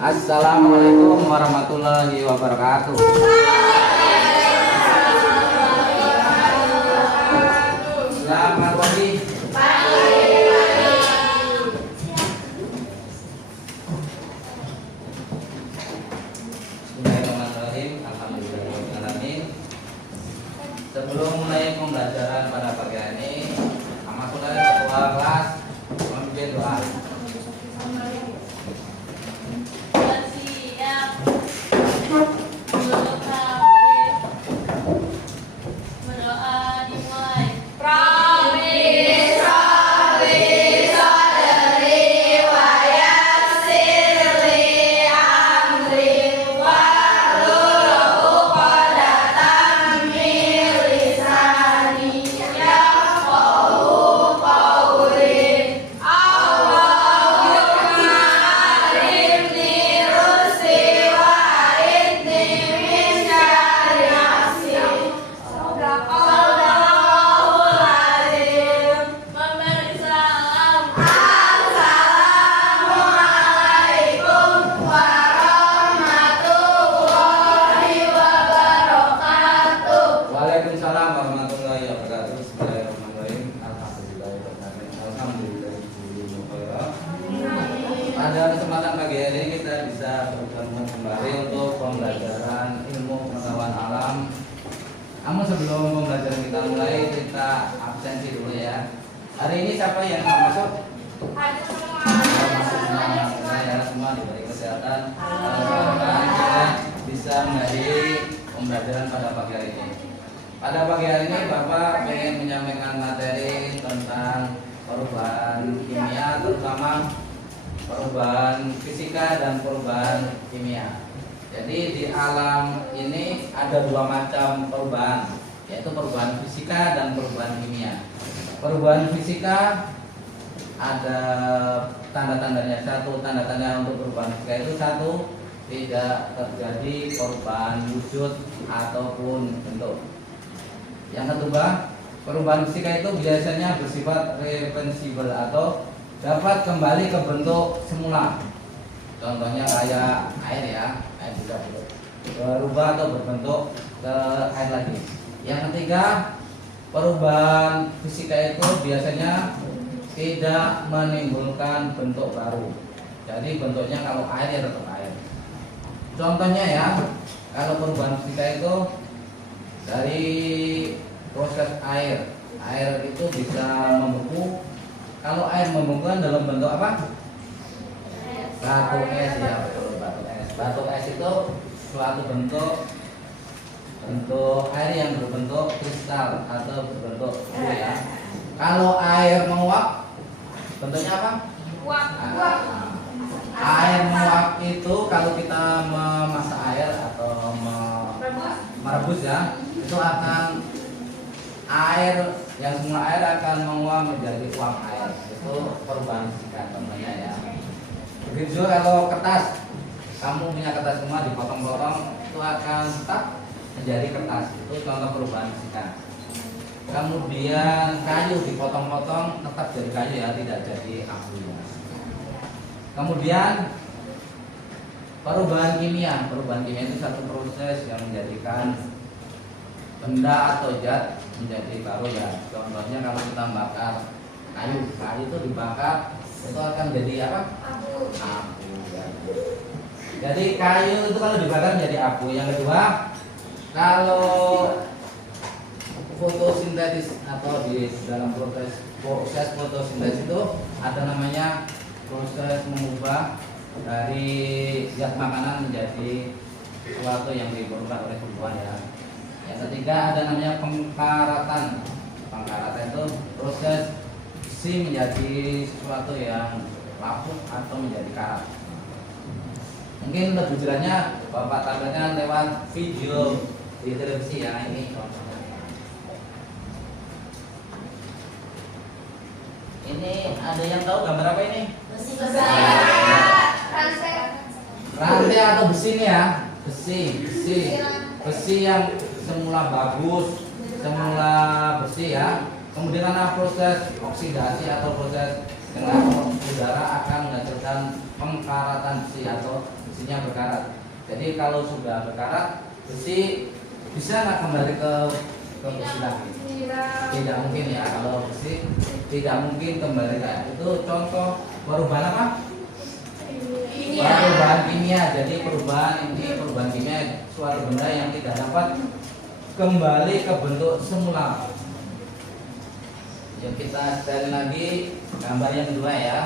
Assalamualaikum warahmatullahi wabarakatuh. Selamat pagi. Bismillahirrahmanirrahim. Alhamdulillahirrahmanirrahim. Sebelum mulai pembelajaran pada pagi ini, sama saudara ketua kelas memimpin doa. Pada kesempatan pagi hari ini kita bisa bertemu kembali untuk pembelajaran ilmu pengetahuan alam. Namun sebelum pembelajaran kita mulai, kita absensi dulu ya. Hari ini siapa yang mau masuk? Ada semua. Masuk semua ya, semua diberi kesehatan. Kita bisa menghadiri pembelajaran pada pagi hari ini. Pada pagi hari ini Bapak ingin menyampaikan materi tentang perubahan kimia, terutama perubahan fisika dan perubahan kimia. Jadi di alam ini ada dua macam perubahan, yaitu perubahan fisika dan perubahan kimia. Perubahan fisika ada tanda-tandanya. Satu, tanda-tanda untuk perubahan fisika itu satu, tidak terjadi perubahan wujud ataupun bentuk. Yang kedua, perubahan fisika itu biasanya bersifat reversibel atau dapat kembali ke bentuk semula. Contohnya kayak air ya, air juga berubah atau berbentuk ke air lagi. Yang ketiga, perubahan fisika itu biasanya tidak menimbulkan bentuk baru. Jadi bentuknya kalau air ya tetap air. Contohnya ya, kalau perubahan fisika itu dari proses air itu bisa membeku. Kalau air membeku dalam bentuk apa? Batu es ya, betul, batu es. Batu es itu suatu bentuk air yang berbentuk kristal atau berbentuk bulu ya. Kalau air menguap, bentuknya apa? Air menguap itu kalau kita memasak air atau merebus ya, itu akan air yang semula air akan menguap menjadi uap air. Itu perubahan fisika contohnya ya. Begitu juga kalau kertas, kamu punya kertas semua dipotong-potong itu akan tetap menjadi kertas. Itu contoh perubahan fisika. Kemudian kayu dipotong-potong tetap jadi kayu ya, tidak jadi abu. Kemudian perubahan kimia. Perubahan kimia itu satu proses yang menjadikan benda atau zat menjadi baru ya. Contohnya kalau kita bakar kayu itu dibakar itu akan jadi apa? Abu ya. Jadi kayu itu kalau dibakar menjadi abu. Yang kedua, kalau fotosintesis atau di dalam proses fotosintesis itu ada namanya proses mengubah dari zat makanan menjadi sesuatu yang diperlukan oleh tumbuhan ya. Yang ketiga ada namanya pengkaratan. Pengkaratan itu proses besi menjadi sesuatu yang lapuk atau menjadi karat. Mungkin lebih jelasnya Bapak tampilkan lewat video di televisi ya, ini contohnya. Ini ada yang tahu gambar apa ini? Besi. Rantai atau besi ini ya? Besi yang semula bagus, semula bersih ya. Kemudian karena proses oksidasi atau proses dengan udara akan menghasilkan pengkaratan besi atau besinya berkarat. Jadi kalau sudah berkarat, besi bisa nggak kembali ke besi lagi? Tidak mungkin ya, kalau besi tidak mungkin kembali kayak itu. Contoh perubahan apa? Perubahan kimia. Jadi perubahan kimia suatu benda yang tidak dapat kembali ke bentuk semula. Yuk kita sekali lagi gambar yang kedua ya.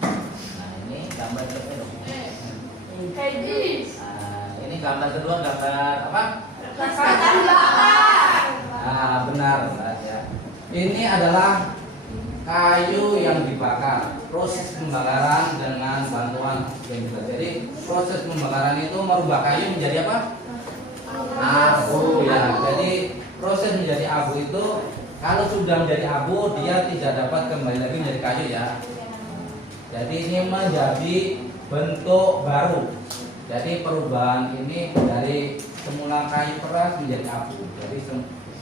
Nah ini gambar kedua. Ini gambar kedua, gambar apa? Benar ya. Ini adalah kayu yang dibakar. Proses pembakaran dengan bantuan genset. Jadi proses pembakaran itu merubah kayu menjadi apa? Abu ya. Jadi proses menjadi abu itu kalau sudah menjadi abu dia tidak dapat kembali lagi menjadi kayu ya. Jadi ini menjadi bentuk baru. Jadi perubahan ini dari semula kayu keras menjadi abu. Jadi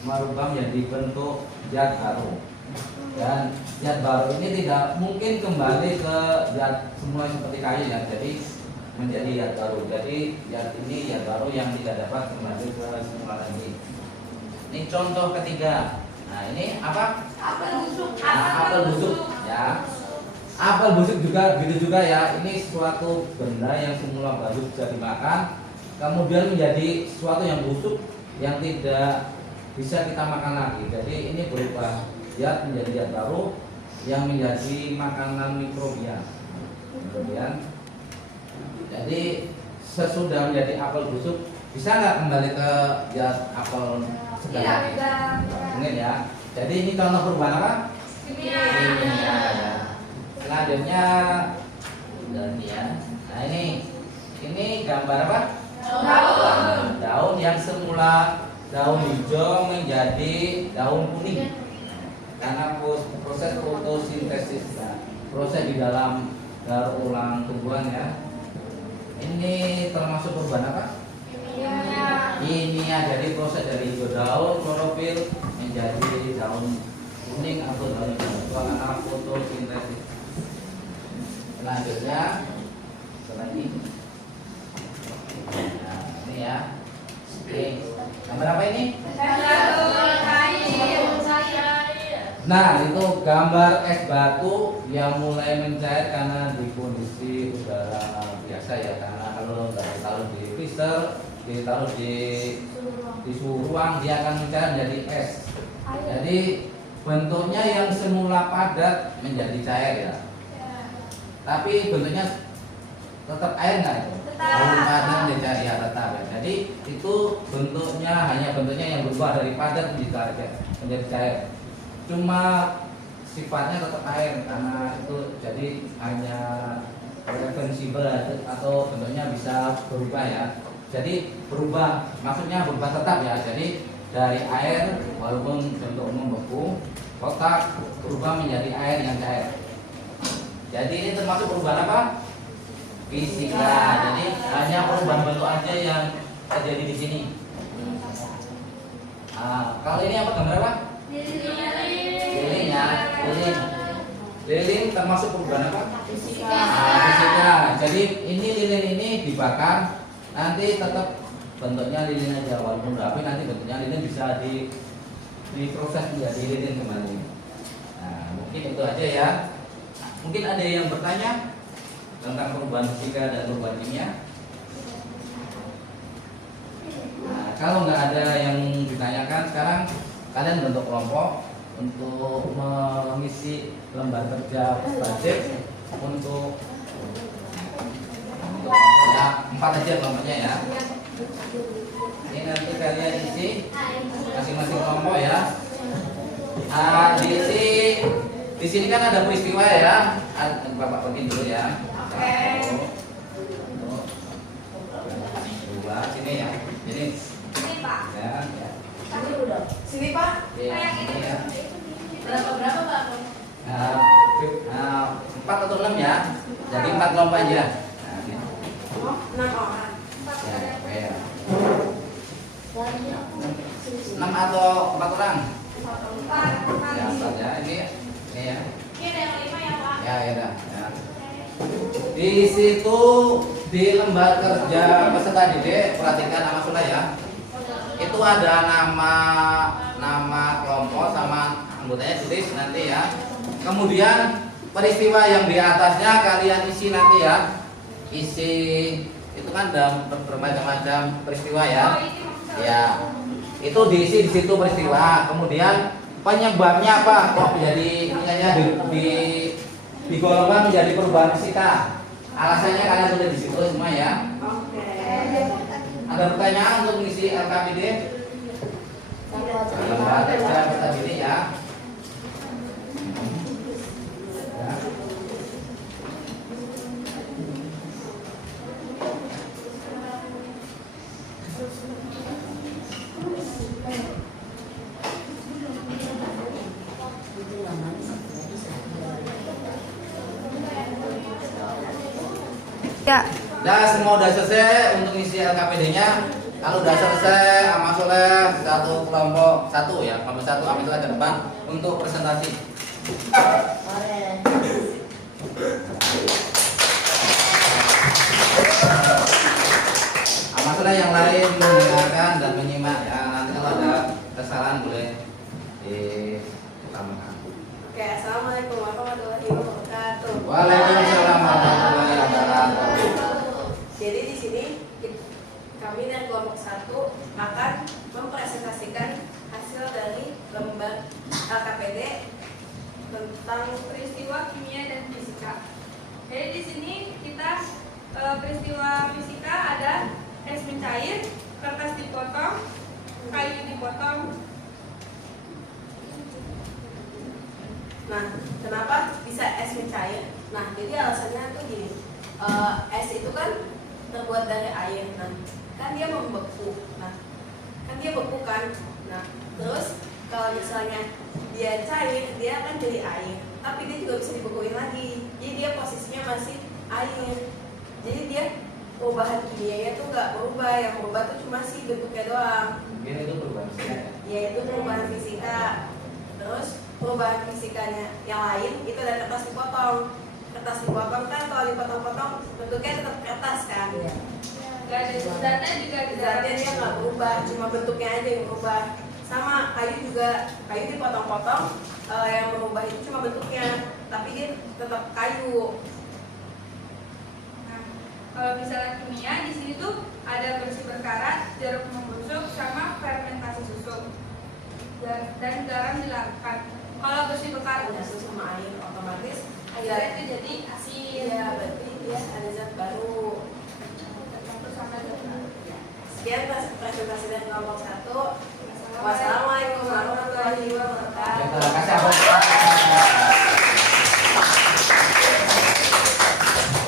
merubah menjadi bentuk zat baru. Dan zat baru ini tidak mungkin kembali ke zat semula seperti kayu ya. Jadi menjadi zat baru. Jadi zat ini zat baru yang tidak dapat kembali ke semula lagi. Ini contoh ketiga. Nah ini apa? Apel busuk ya. Apel busuk juga gitu juga ya. Ini suatu benda yang semula baru bisa dimakan, kemudian menjadi sesuatu yang busuk yang tidak bisa kita makan lagi. Jadi ini berubah zat menjadi zat baru yang menjadi makanan mikrobia. Kemudian jadi sesudah menjadi apel busuk bisa nggak kembali ke zat apel segar lagi? Mungkin ya. Jadi ini contoh perubahan apa? Kimia ya. Selanjutnya ya. Nah ini gambar apa? Daun yang semula daun hijau menjadi daun kuning karena proses fotosintesis, proses di dalam daur ulang tumbuhan ya. Ini termasuk perubahan apa? Kimia. Jadi proses dari hijau daun klorofil menjadi daun kuning atau daun hijau karena fotosintesis. Selanjutnya lagi. Nah, ini ya. Oke. Gambar apa ini? Nah, itu gambar es batu yang mulai mencair karena di kondisi udara biasa ya. Karena kalau ditaruh di freezer, ditaruh di suhu ruang, dia akan mencair menjadi es. Jadi bentuknya yang semula padat menjadi cair ya. Tapi bentuknya tetap air nggak itu? Padat menjadi ya tetap ya. Jadi itu bentuknya hanya bentuknya yang berubah dari padat menjadi cair. Cuma sifatnya tetap air karena itu jadi hanya reversible atau bentuknya bisa berubah ya. Jadi berubah, maksudnya berubah tetap ya. Jadi dari air walaupun bentuk membeku, kotak berubah menjadi air yang cair. Jadi ini termasuk perubahan apa? Fisika. Jadi hanya perubahan bentuk aja yang terjadi di sini. Kalau ini apa gambar apa? Lilin ya. Lilin termasuk perubahan apa? Fisika. Jadi ini lilin ini dibakar, nanti tetap bentuknya lilin aja walaupun api, nanti bentuknya lilin bisa diproses menjadi lilin kembali. Nah, mungkin itu aja ya. Mungkin ada yang bertanya tentang perubahan fisika dan perubahan kimia. Nah, kalau nggak ada yang ditanyakan, sekarang kalian bentuk kelompok untuk mengisi lembar kerja wajib untuk ya 4 aja kelompoknya ya. Ini nanti kalian isi masing-masing kelompok ya. Diisi. Di sini kan ada peristiwa ya. Bapak penting dulu ya. Oke. Dua sini ya. Jadi Sini Pak. ya. Sini Pak. Ya, ini ya. Berapa Pak? 4 atau 6 ya. Jadi 4 kelompok aja. Nah, gitu. 6 orang. Ya. 6 atau 4 orang? 4. Ya, 4 ya. Ini ya. Ini ada yang 5 ya Pak? Ya, ya, ya. Di situ di lembar kerja peserta didik, perhatikan nama sudah ya. Itu ada nama kelompok sama anggotanya tulis nanti ya. Kemudian peristiwa yang di atasnya kalian isi nanti ya. Isi itu kan ada bermacam-macam peristiwa ya. Ya. Itu diisi di situ peristiwa. Kemudian penyebabnya apa? Kok menjadi digolongkan menjadi perubahan fisika? Alasannya kalian sudah di situ semua ya. Oke. Ada pertanyaan untuk mengisi LKPD? Lembar kerja peserta didik ya. Ya. Nah, semua udah selesai untuk isi LKPD-nya. Kalau udah selesai, Amal Soleh satu kelompok satu ya, kelompok satu Amal Soleh ke depan untuk presentasi. Amal Soleh yang lain mendengarkan dan menyimak ya. Nanti kalau ada kesalahan boleh diutamakan. Oke, assalamualaikum warahmatullahi wabarakatuh. Waalaikumsalam warahmatullahi wabarakatuh. Jadi di sini kami dari kelompok 1 akan mempresentasikan hasil dari lembar LKPD tentang peristiwa kimia dan fisika. Jadi di sini kita peristiwa fisika ada es mencair, kertas dipotong, kayu dipotong. Nah, kenapa bisa es mencair? Nah, jadi alasannya tuh gini, es itu kan terbuat dari air, nah kan dia membeku, nah kan dia beku kan, nah terus kalau misalnya dia cair, dia akan jadi air, tapi dia juga bisa dibekuin lagi, jadi dia posisinya masih air, jadi dia perubahan kimianya tuh nggak berubah, yang berubah tuh cuma si bentuknya doang. Mungkin itu perubahan fisika. Ya itu perubahan fisika. Terus perubahan fisikanya yang lain itu ada kertas dipotong. Kertas dipotong kan kalau dipotong-potong bentuknya tetap kertas kan. Gak ada zatnya juga di Zatnya dia nggak berubah, cuma bentuknya aja yang berubah. Sama kayu juga, kayu dipotong-potong, yang berubah itu cuma bentuknya, tapi dia tetap kayu. Nah, kalau misalnya kimia di sini tuh ada bersih berkarat, jeruk membusuk, sama fermentasi susu dan garam dilakukan. Kalau bersih berkarat Udah susu sama air otomatis akhirnya itu jadi asin. Iya, berarti dia ada zat baru. Tercampur sama zat baru. Sekian presentasi dari kelompok 1. Wassalamualaikum warahmatullahi wabarakatuh. Terima kasih Abang.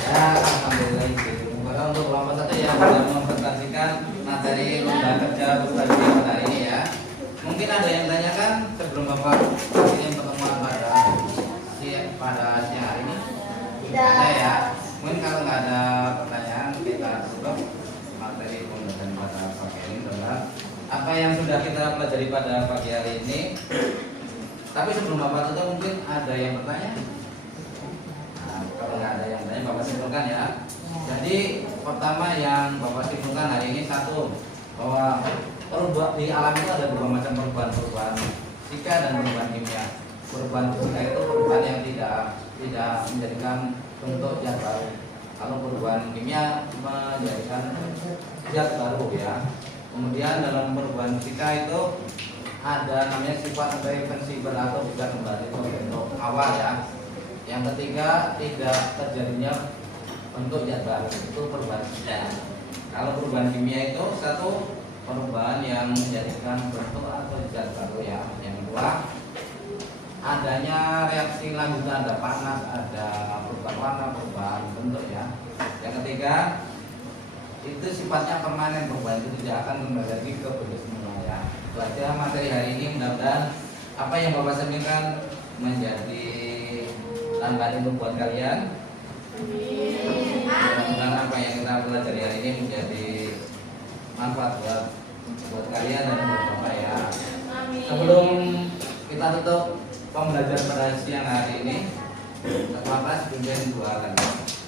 Ya, alhamdulillah itu. Maka untuk kelompok satu yang sudah mempresentasikan materi lembar kerja peserta didik pada hari ini ya. Mungkin ada yang tanyakan sebelum Bapak ingin pertemuan pada siang hari ini? Tidak ada ya. Mungkin kalau nggak ada pertanyaan kita tutup materi pembelajaran pada pagi hari ini tentang apa yang sudah kita pelajari pada pagi hari ini. Tapi sebelum Bapak tutup mungkin ada yang bertanya? Nah, kalau nggak ada yang bertanya Bapak simpulkan ya. Jadi pertama yang Bapak simpulkan hari ini satu, bahwa di alam itu ada dua macam perubahan fisika dan perubahan kimia. Perubahan fisika itu perubahan yang tidak menjadikan bentuk zat baru. Kalau perubahan kimia menjadikan zat baru ya. Kemudian dalam perubahan fisika itu ada namanya sifat reversibel atau bisa kembali ke bentuk awal ya. Yang ketiga tidak terjadinya bentuk zat baru, itu perubahan fisika. Kalau perubahan kimia itu satu perubahan yang menjadikan bentuk atau zat baru ya. Yang kedua adanya reaksi lanjutan, ada panas, ada perubahan warna, perubahan bentuk ya. Yang ketiga itu sifatnya permanen, perubahan itu tidak akan kembali lagi ke bentuk semula ya. Itu aja materi hari ini, mudah-mudahan apa yang Bapak sampaikan menjadi tambahan ilmu buat kalian. Mudah-mudahan apa yang kita pelajari hari ini menjadi manfaat buat kalian dan buat Bapak ya. Sebelum kita tutup pembelajaran pada siang hari ini, Satu kelas kemudian 2 lagi.